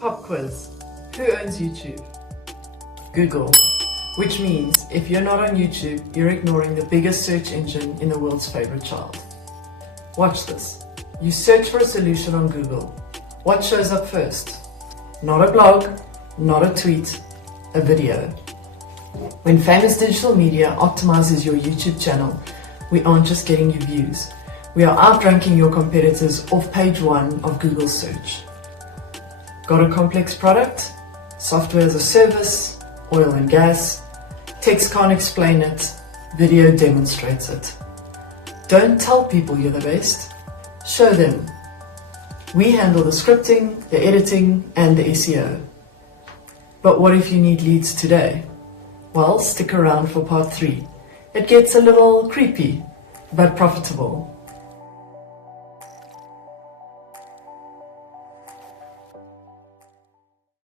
Pop quiz. Who owns YouTube? Google. Which means if you're not on YouTube, you're ignoring the biggest search engine in the world's favorite child. Watch this. You search for a solution on Google. What shows up first? Not a blog, not a tweet, a video. When famous digital media optimizes your YouTube channel, we aren't just getting you views. We are outranking your competitors off page 1 of Google's search. Got a complex product? Software as a service? Oil and gas? Text can't explain it. Video demonstrates it. Don't tell people you're the best. Show them. We handle the scripting, the editing, and the SEO. But what if you need leads today? Well, stick around for part 3. It gets a little creepy, but profitable.